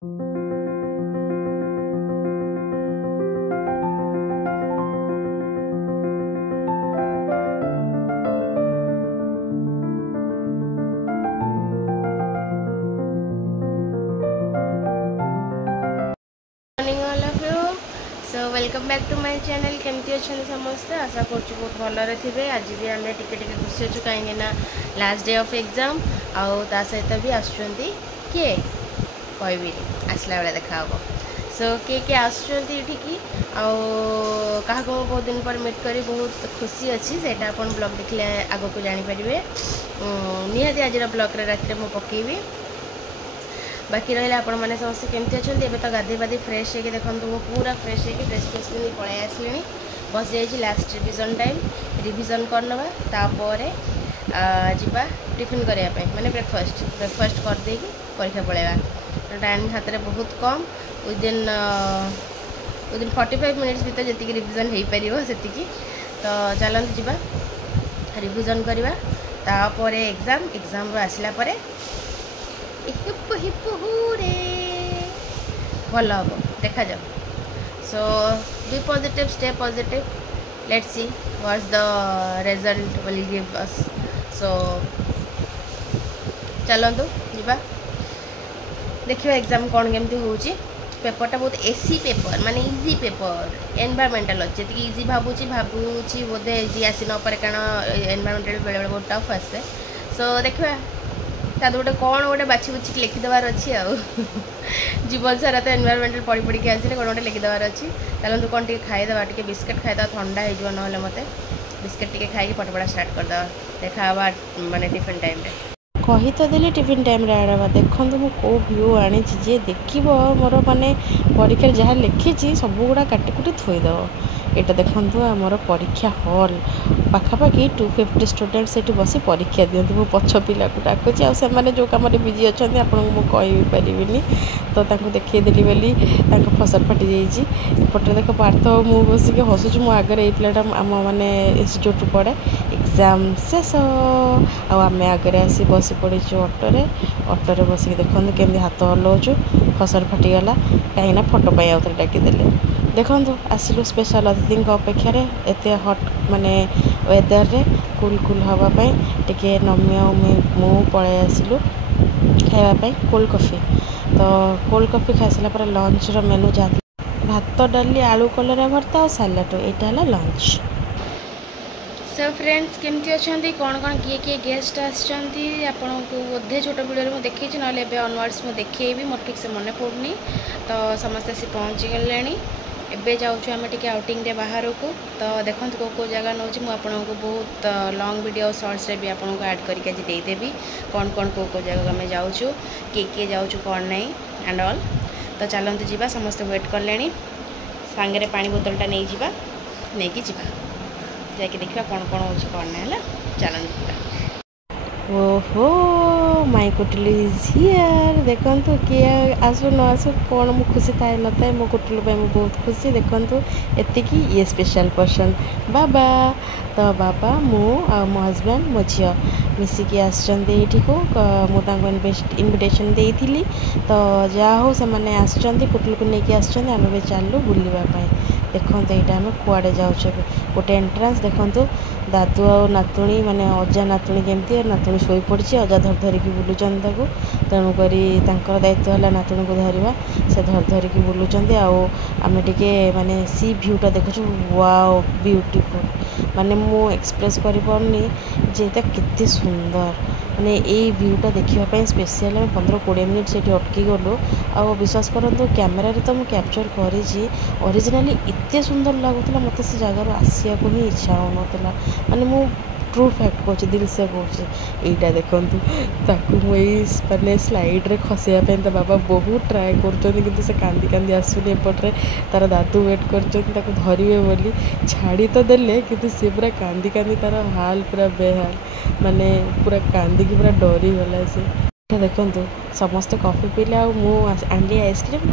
So welcome back to my channel केमती अच्छा समस्ते आशा कर बहुत भलरे थे आज भी आम टिके खुशी अच्छु कहीं लास्ट डे ऑफ एग्जाम आउ ता सहित भी आसुँच किए कहबी आसला बेले देखा सो किए आसुँच क्या बहुत दिन पर मीट करी बहुत खुशी अच्छी से अपन ब्लॉग देखले आग को जानीपर निहाती आज ब्लॉग रात में पकेबी बाकी रहा आपण मैंने समस्त केमती अच्छा एवं तो गाधे बाधे फ्रेश होगी देखो मुझे पूरा फ्रेश होगी ड्रेस फ्रेस पिंधि पलि आसली बस जाइए लास्ट रिविजन टाइम रिविजन करनवा तापर जीवा टिफिन करने माने ब्रेकफास्ट करदे परीक्षा पलैया टाइम हाथ में बहुत कम विदिन 45 मिनिट्स भर जी रिविजन हो पार से तो चलते जीवा रिविजन करवा तापर एग्जाम आसला भल हम देखा जाओ so be positive stay positive let's see what's the result will give us so चलतु जीवा देखिए एग्जाम कौन केमती होची पेपरटा बहुत एसी पेपर माने इजी पेपर एनवायरमेंटल अच्छे जी इजी भावुची बोधे इजी आसी न पारे कारण एनवायरमेंटल बेले बहुत टफ आसे सो देखा ताद गोटे कौन गोटे बाछी बुछी लिखिदेवार अच्छी जीवन सारा तो एनवायरमेंटल पढ़ी पढ़ी आसिले कौन गोटे लिखिदेवार अच्छी चलते कौन टी खाईदेवा टी बिस्किट खाईदेवा ठंडा हो ना मत बिस्किट टी खाई पटपड़ा स्टार्ट करदे देखा माने टिफिन टाइम कही तो देली टिफिन टाइम आड़वा देखो मुझे कौ व्यू आनी जी देख मोर माने परीक्षा जहाँ लिखी सब गुड़ा काटिकुटी थोईदेव यहाँ देखूँ आमर परीक्षा हॉल पाखापाखि 250 स्टूडेंट से बस परीक्षा दिखती मो पछ पिला को डाकुची आ जो कम बिजी अच्छा आपको मुझे पारि तो देखीदेली बोली फसल फाटी जापटे देख पार्थ मुझे बसिक हसुची मो आगे ये पिलाटा आम मैंने इंस्टीट्यूट पढ़े एग्जाम शेष आम आगे आसी बस पड़ी ऑटोरे बसिक देखो केमी हाथ हलाऊँ फसल फाटीगला कहीं फोटो पाई आउ डाकिदेले देखो आसिलु स्पेशल अतिथि अपेक्षा एत हट माने वेदर रे कूल कूल हाँपाई टे नम्य मु पलि आसिलु खावाई कोल्ड कॉफी तो कोल्ड कॉफी खाई सारा लंच रो मेनू जहाँ भात डाली आलू कलरा भर्ता और सालाड यहाँ लंच सो फ्रेंड्स केमती अच्छा कौन कौन किए गेस्ट आपन को बोधे छोट वीडियो में देखी ना ऑनवर्ड्स में देखी मोर ठीक से मन पड़नी तो समस्त आसी पहुँची गले एबे जाऊँ आम टे आउटिंग रे बाहर को तो देखो को जगह नौ मुझे बहुत लॉन्ग वीडियो शॉर्ट्स रे भी आपको ऐड करके आज देदेवी कौन कौन को जगह आम जाऊँ किए जाऊँ कौन नहीं एंड ऑल तो चलते जीवा समस्त वेट कले सांगे पानी बोतलटा नहीं जावा नहीं कि जाकि देखा कौन कौन हो कौन ना चलते ओहो माई कुटुलू इज हियर देखु किए आसु न आसु कौन मु खुशी थाए न थाए मो कुटुलू पे बहुत खुशी देखु एतिकी ये स्पेशल पर्सन बाबा तो बाबा मु आ मो हजबैंड मो झी मिसिकी आसटी को मुझे इनविटेशन देती तो जहाँ हो से मैंने आसुँच कुटुलू को लेकिन आसमें चलू बुलवाई देखो यहाँ आम कुआड़े जाऊँ गोटे एंट्रांस देखु दादू आ नातुणी माने अजा नातुणी केमती नातुणी शोई पड़ी अजा धरिकी बुलूचंद तेणुक दायित्व है नातुणी को धरवा से धरिकी बुलूचंद आम टे माने सी भ्यूटा देखु वाओ ब्यूटीफुल माने मु एक्सप्रेस करि पारनी जे केते सुंदर माने ये भ्यूटा देखापी स्पेशल 15-20 मिनिट से अटकी गलु आ विश्वास करूँ कैमेरा तो मुझे कैप्चर करी ओरिजिनली एते सुंदर लगुला मत से जगार आसिया को ही इच्छा होना माने मु ट्रू फैक्ट कहूँ दिल से कहूँ यहीटा देखूँ माने स्लाइड रे खसैया तो बाबा बहुत ट्राए कर से कांदी कांदी आसुनी एपटे तार दादू वेट कर धरवे बोली छाड़ी तो देले कि सी पूरा कांदी कांदी तार हाल पूरा बेहाल माने पूरा कांदी की पूरा डरी गला से देखु ସମସ୍ତେ କଫି ପିଇଲେ ଆଉ ମୁଁ ଆଣିଲି ଆଇସ୍କ୍ରିମ୍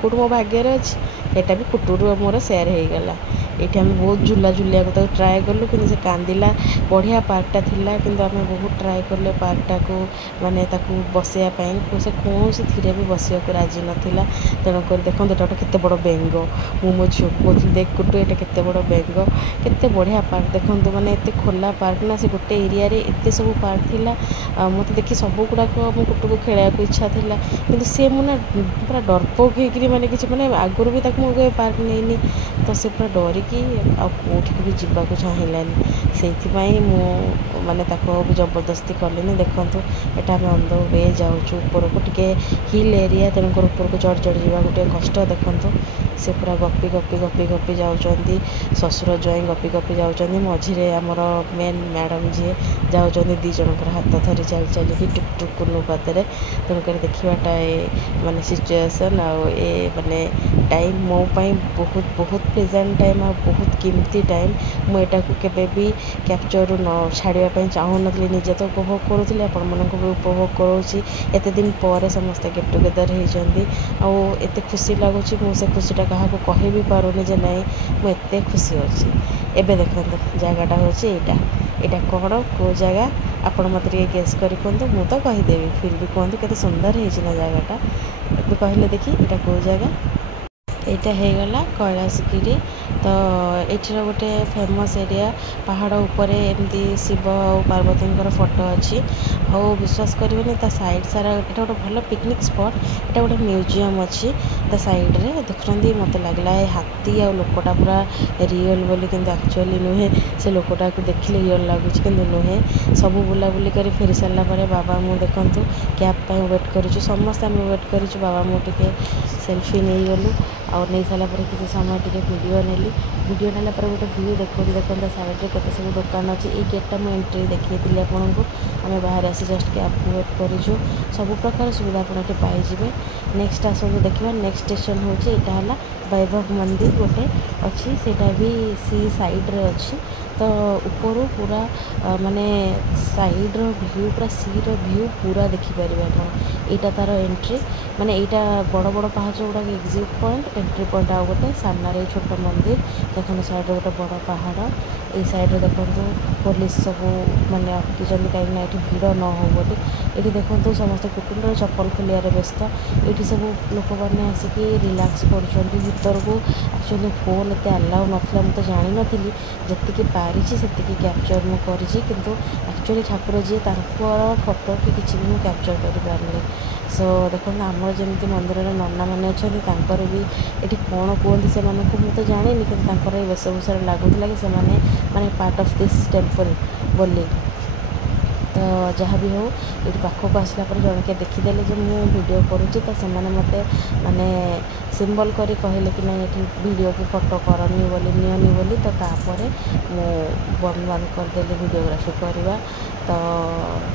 କେଉଁଠୁ ମୋ ଭାଗ୍ୟରେ ଅଛି, ଏଇଟା ବି କୁଟୁରୁ ମୋର ସେୟାର ହେଇଗଲା। ଏଇଠି ଆମେ ବହୁତ ଝୁଲିବାକୁ ତାକୁ ଟ୍ରାଏ କଲୁ, କିନ୍ତୁ ସେ କାନ୍ଦିଲା। ବଢ଼ିଆ ପାର୍କଟା ଥିଲା, କିନ୍ତୁ ଆମେ ବହୁତ ଟ୍ରାଏ କଲେ ପାର୍କଟାକୁ ମାନେ ତାକୁ ବସାଇବା ପାଇଁ, ସେ କୌଣସିଥିରେ ବି ବସିବାକୁ ରାଜି ନଥିଲା। ତେଣୁକରି ଦେଖନ୍ତୁ ଏଇଟା ଗୋଟେ କେତେ ବଡ଼ ବେଙ୍ଗ। ମୁଁ ମୋ ଝିଅକୁ କହୁଥିଲି ଦେଖ କୁଟୁ ଏଇଟା କେତେ ବଡ଼ ବେଙ୍ଗ, କେତେ ବଢ଼ିଆ ପାର୍କ ଦେଖନ୍ତୁ, ମାନେ ଏତେ ଖୋଲା ପାର୍କ ନା, ସେ ଗୋଟେ ଏରିଆରେ ଏତେ ସବୁ ପାର୍କ ଥିଲା। ମୋତେ ଦେଖି ସବୁଗୁଡ଼ାକ ମୋ କୁଟୁକୁ ଖେଳିବାକୁ ଇଚ୍ଛା ଥିଲା, କିନ୍ତୁ ସେ ମୁଁ ନା ପୁରା ଡରପୋକ ହେଇକିରି ମାନେ କିଛି ମାନେ ଆଗରୁ ବି ତାକୁ ମୁଁ ପାର୍କ ନେଇନି, ତ ସେ ପୁରା ଡରିକି ଆଉ କେଉଁଠିକୁ ବି ଯିବାକୁ ଚାହିଁଲାନି। ସେଇଥିପାଇଁ ମୁଁ ମାନେ ତାକୁ ଆଉ ଜବରଦସ୍ତି କଲିନି। ଦେଖନ୍ତୁ ଏଇଟା ଆମେ ଅନ୍ ଦ ୱେ ଯାଉଛୁ ଉପରକୁ, ଟିକେ ହିଲ୍ ଏରିଆ, ତେଣୁକରି ଉପରକୁ ଚଢ଼ି ଯିବାକୁ ଟିକେ କଷ୍ଟ। ଦେଖନ୍ତୁ ସେ ପୁରା ଗପି ଯାଉଛନ୍ତି, ଶ୍ୱଶୁର ଜ୍ୱାଇଁ ଗପି ଯାଉଛନ୍ତି, ମଝିରେ ଆମର ମେନ୍ ମ୍ୟାଡ଼ମ୍ ଯିଏ ଯାଉଛନ୍ତି, ଦୁଇ ଜଣଙ୍କର ହାତ ଧରି ଚାଲିକି ଟୁକ୍ କୁନୁ ପାଦରେ। ତେଣୁକରି ଦେଖିବାଟା ଏ ମାନେ ସିଚୁଏସନ୍ ଆଉ ଏ ମାନେ ଟାଇମ୍ ମୋ ପାଇଁ ବହୁତ ପ୍ଲେଜେଣ୍ଟ ଟାଇମ୍ ଆଉ ବହୁତ କିମତି ଟାଇମ୍। ମୁଁ ଏଇଟାକୁ କେବେ ବି କ୍ୟାପଚର୍ରୁ ଛାଡ଼ିବା ପାଇଁ ଚାହୁଁନଥିଲି। ନିଜେ ତ ଉପଭୋଗ କରୁଥିଲି, ଆପଣମାନଙ୍କୁ ବି ଉପଭୋଗ କରୁଛି। ଏତେ ଦିନ ପରେ ସମସ୍ତେ ଗେଟ୍ ଟୁଗେଦର୍ ହେଇଛନ୍ତି, ଆଉ ଏତେ ଖୁସି ଲାଗୁଛି। ମୁଁ ସେ ଖୁସିଟା କାହାକୁ କହିବି ପାରୁନି ଯେ ନାଇଁ ମୁଁ ଏତେ ଖୁସି ଅଛି। ଏବେ ଦେଖନ୍ତୁ ଜାଗାଟା ହେଉଛି ଏଇଟା କ'ଣ କେଉଁ ଜାଗା ଆପଣ ମୋତେ ଟିକେ ଗେସ୍ କରି କୁହନ୍ତୁ। ମୁଁ ତ କହିଦେବି, ଫିର୍ ବି କୁହନ୍ତୁ କେତେ ସୁନ୍ଦର ହେଇଛି ନା ଜାଗାଟା। ଏବେ କହିଲେ ଦେଖି ଏଇଟା କେଉଁ ଜାଗା? ଏଇଟା ହେଇଗଲା କୈଳାସଗିରି। ତ ଏଠିର ଗୋଟେ ଫେମସ୍ ଏରିଆ, ପାହାଡ଼ ଉପରେ ଏମିତି ଶିବ ଆଉ ପାର୍ବତୀଙ୍କର ଫଟୋ ଅଛି। ଆଉ ବିଶ୍ୱାସ କରିବେନି ତା ସାଇଡ଼୍ ସାରା ଏଇଟା ଗୋଟେ ଭଲ ପିକନିକ୍ ସ୍ପଟ୍। ଏଇଟା ଗୋଟେ ମ୍ୟୁଜିୟମ୍ ଅଛି ତା ସାଇଡ଼୍ରେ। ଦେଖୁଛନ୍ତି ମୋତେ ଲାଗିଲା ଏ ହାତୀ ଆଉ ଲୋକଟା ପୁରା ରିଅଲ୍ ବୋଲି, କିନ୍ତୁ ଆକ୍ଚୁଆଲି ନୁହେଁ। ସେ ଲୋକଟାକୁ ଦେଖିଲେ ରିଅଲ୍ ଲାଗୁଛି କିନ୍ତୁ ନୁହେଁ। ସବୁ ବୁଲାବୁଲି କରି ଫେରି ସାରିଲା ପରେ ବାବା ମୁଁ ଦେଖନ୍ତୁ କ୍ୟାବ୍ ପାଇଁ ୱେଟ୍ କରିଛୁ, ସମସ୍ତେ ଆମେ ୱେଟ୍ କରିଛୁ। ବାବା ମୁଁ ଟିକେ ସେଲ୍ଫି ନେଇଗଲୁ, ଆଉ ନେଇସାରିଲା ପରେ କିଛି ସମୟ ଟିକେ ଭିଡ଼ିଓ ନେଲି। ଭିଡ଼ିଓ ନେଲା ପରେ ଗୋଟେ ଭିଉ ଦେଖନ୍ତୁ ସାଇଡ଼୍ରେ କେତେ ସବୁ ଦୋକାନ ଅଛି। ଏଇ ଗେଟ୍ଟା ମୁଁ ଏଣ୍ଟ୍ରି ଦେଖେଇଥିଲି ଆପଣଙ୍କୁ। ଆମେ ବାହାରେ ଆସି ଜଷ୍ଟ କ୍ୟାବ୍କୁ ୱେଟ୍ କରିଛୁ। ସବୁ ପ୍ରକାର ସୁବିଧା ଆପଣ ଏଠି ପାଇଯିବେ। ନେକ୍ସଟ ଆସନ୍ତୁ ଦେଖିବା, ନେକ୍ସଟ ଷ୍ଟେସନ୍ ହେଉଛି ଏଇଟା ହେଲା ବୈଭବ ମନ୍ଦିର ଗୋଟେ ଅଛି, ସେଇଟା ବି ସି ସାଇଡ଼୍ରେ ଅଛି। ତ ଉପରୁ ପୁରା ମାନେ ସାଇଡ଼୍ର ଭିଉ, ପୁରା ସିର ଭିଉ ପୁରା ଦେଖିପାରିବେ ଆପଣ। ଏଇଟା ତା'ର ଏଣ୍ଟ୍ରି, ମାନେ ଏଇଟା ବଡ଼ ପାହାଚ ଗୁଡ଼ାକ ଏକ୍ଜିଟ୍ ପଏଣ୍ଟ, ଏଣ୍ଟ୍ରି ପଏଣ୍ଟ ଆଉ ଗୋଟେ ସାମ୍ନାରେ ଛୋଟ ମନ୍ଦିର। ଦେଖନ୍ତୁ ସାଇଡ଼୍ରେ ଗୋଟେ ବଡ଼ ପାହାଡ଼, ଏଇ ସାଇଡ଼୍ରେ ଦେଖନ୍ତୁ ପୋଲିସ ସବୁ ମାନେ ଅଟକିଛନ୍ତି କାହିଁକିନା ଏଠି ଭିଡ଼ ନ ହଉ ବୋଲି। ଏଠି ଦେଖନ୍ତୁ ସମସ୍ତେ କୁଟୁମ୍ବର ଚପଲ ଖୋଲିବାରେ ବ୍ୟସ୍ତ। ଏଠି ସବୁ ଲୋକମାନେ ଆସିକି ରିଲାକ୍ସ କରୁଛନ୍ତି। ଭିତରକୁ ଆକ୍ଚୁଆଲି ଫୋନ୍ ଏତେ ଆଲାଉ ନଥିଲା, ମୁଁ ତ ଜାଣିନଥିଲି। ଯେତିକି ପାରିଛି ସେତିକି କ୍ୟାପଚର୍ ମୁଁ କରିଛି, କିନ୍ତୁ ଆକ୍ଚୁଆଲି ଠାକୁର ଯିଏ ତାଙ୍କର ଫଟୋ କି କିଛି ବି ମୁଁ କ୍ୟାପଚର୍ କରିପାରିନି। ସୋ ଦେଖନ୍ତୁ ଆମର ଯେମିତି ମନ୍ଦିରରେ ନନାମାନେ ଅଛନ୍ତି, ତାଙ୍କର ବି ଏଠି କ'ଣ କୁହନ୍ତି ସେମାନଙ୍କୁ ମୁଁ ତ ଜାଣିନି, କିନ୍ତୁ ତାଙ୍କର ଏଇ ବେଶଭୂଷାରେ ଲାଗୁଥିଲା କି ସେମାନେ ମାନେ ପାର୍ଟ ଅଫ୍ ଦିସ୍ ଟେମ୍ପଲ୍ ବୋଲି। ତ ଯାହା ବି ହେଉ, ଏଠି ପାଖକୁ ଆସିଲା ପରେ ଜଣକେ ଦେଖିଦେଲେ ଯେ ମୁଁ ଭିଡ଼ିଓ କରୁଛି, ତ ସେମାନେ ମୋତେ ମାନେ ସିମ୍ବଲ୍ କରି କହିଲେ କି ନାଇଁ ଏଠି ଭିଡ଼ିଓ କି ଫଟୋ କରନି ବୋଲି, ନିଅନି ବୋଲି। ତ ତାପରେ ମୁଁ ବନ୍ଦ କରିଦେଲି ଭିଡ଼ିଓଗ୍ରାଫି କରିବା। ତ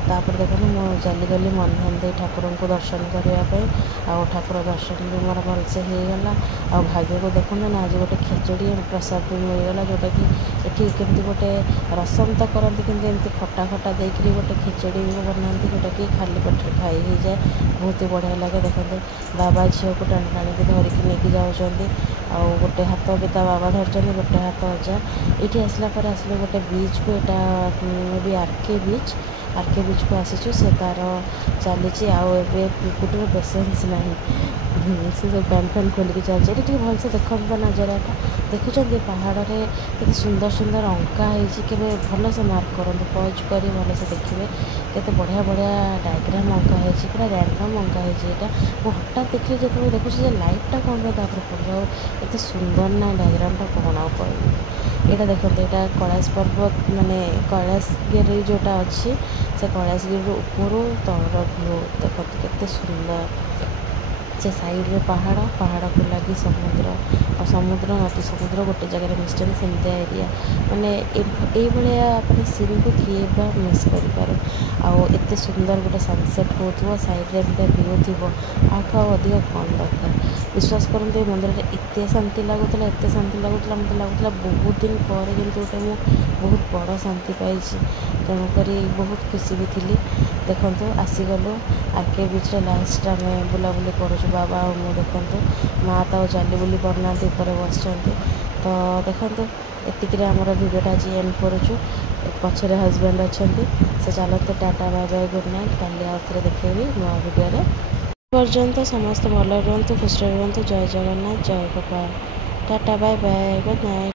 ତାପରେ ଦେଖନ୍ତୁ ମୁଁ ଚାଲିଗଲି ମନ୍ଧାନ ଦେଇ ଠାକୁରଙ୍କୁ ଦର୍ଶନ କରିବା ପାଇଁ। ଆଉ ଠାକୁର ଦର୍ଶନ ବି ମୋର ଭଲସେ ହେଇଗଲା। ଆଉ ଭାଗ୍ୟକୁ ଦେଖନ୍ତୁ ନା ଆଜି ଗୋଟେ ଖେଚୁଡ଼ି ପ୍ରସାଦ ବି ମିଳିଗଲା, ଯେଉଁଟାକି ଏଠି କେମିତି ଗୋଟେ ରସମ ତ କରନ୍ତି, କିନ୍ତୁ ଏମିତି ଖଟା ଦେଇକିରି ଗୋଟେ ଖେଚୁଡ଼ି ବି ବନାନ୍ତି, ଯେଉଁଟାକି ଖାଲି ପେଟରେ ଖାଇ ହେଇଯାଏ, ବହୁତ ବଢ଼ିଆ ଲାଗେ। ଦେଖନ୍ତୁ ବାବା ଝିଅକୁ ଟାଣିକି ଧରିକି ନେଇକି ଯାଉଛନ୍ତି, ଆଉ ଗୋଟେ ହାତ ବି ତା ବାବା ଧରିଛନ୍ତି, ଗୋଟେ ହାତ ଅଜା। ଏଇଠି ଆସିଲା ପରେ ଆସିଲେ ଗୋଟେ ବିଚ୍କୁ, ଏଇଟା ବି ଆର୍କେ ବିଚ୍କୁ ଆସିଛୁ। ସେ ତା'ର ଚାଲିଛି, ଆଉ ଏବେ କୁଟୁର ପେସେନ୍ସ ନାହିଁ, ସେ ସବୁ ପ୍ୟାଣ୍ଟ ଖୋଲିକି ଚାଲିଛି। ଏଠି ଟିକେ ଭଲସେ ଦେଖନ୍ତୁ ନଜରଟା, ଦେଖୁଛନ୍ତି ପାହାଡ଼ରେ କେତେ ସୁନ୍ଦର ଅଙ୍କା ହେଇଛି। କେବେ ଭଲସେ ମାର୍କ କରନ୍ତୁ, ପଜ୍ କରି ଭଲସେ ଦେଖିବେ କେତେ ବଢ଼ିଆ ଡାଇଗ୍ରାମ୍ ଅଙ୍କା ହେଇଛି, ପୁରା ର୍ୟାଣ୍ଡମ୍ ଅଙ୍କା ହେଇଛି। ଏଇଟା ମୁଁ ହଠାତ୍ ଦେଖିଲି, ଯେତେବେଳେ ଦେଖୁଛି ଯେ ଲାଇଟ୍ଟା କ'ଣ ପାଇଁ ତାପରେ ପଡ଼ିବ, ଆଉ ଏତେ ସୁନ୍ଦର ନା ଡାଇଗ୍ରାମ୍ଟା କ'ଣ ଆଉ କହିବି। ଏଇଟା ଦେଖନ୍ତୁ, ଏଇଟା କୈଳାସ ପର୍ବତ, ମାନେ କୈଳାସଗିରି ଯେଉଁଟା ଅଛି, ସେ କୈଳାସଗିରିର ଉପରୁ ତଳର ଭିଉ ଦେଖନ୍ତୁ କେତେ ସୁନ୍ଦର। ସେ ସାଇଡ଼୍ରେ ପାହାଡ଼କୁ ଲାଗି ସମୁଦ୍ର, ଆଉ ସମୁଦ୍ର ଗୋଟେ ଜାଗାରେ ମିଶିଛନ୍ତି, ସେମିତିଆ ଏରିଆ। ମାନେ ଏଇଭଳିଆ ମାନେ ସିନ୍କୁ କିଏ ବା ମିସ୍ କରିପାରେ। ଆଉ ଏତେ ସୁନ୍ଦର ଗୋଟେ ସନସେଟ୍ ହେଉଥିବ, ସାଇଡ଼୍ରେ ଏମିତି ଭିଉ ଥିବ, ଆଠୁ ଆଉ ଅଧିକ କ'ଣ ଦରକାର। विश्वास करते मंदिर में एत शांति लगुला एत शांति लगुला मत लगुला बहुत दिन पर किंतु गोटे मु बहुत बड़ शांति पाई तेणुक बहुत खुशी भी थी। देखो आसीगलु आरके बीच लास्ट आम बुलाबुली करुँ बाबा और मुझे देखु माँ तो चली बुली पाना ऊपर बस तो देखो एतिक आमर भिडियोटा आज एंड करुँ पछरे हजबैंड अच्छा से चलते tata bye bye good night काली आउ थे देखेबी नुआ भिडियो पर्यंत समस्त भल रुहतु खुश रुहतु जय जगन्नाथ जय Gopal tata bye bye good night.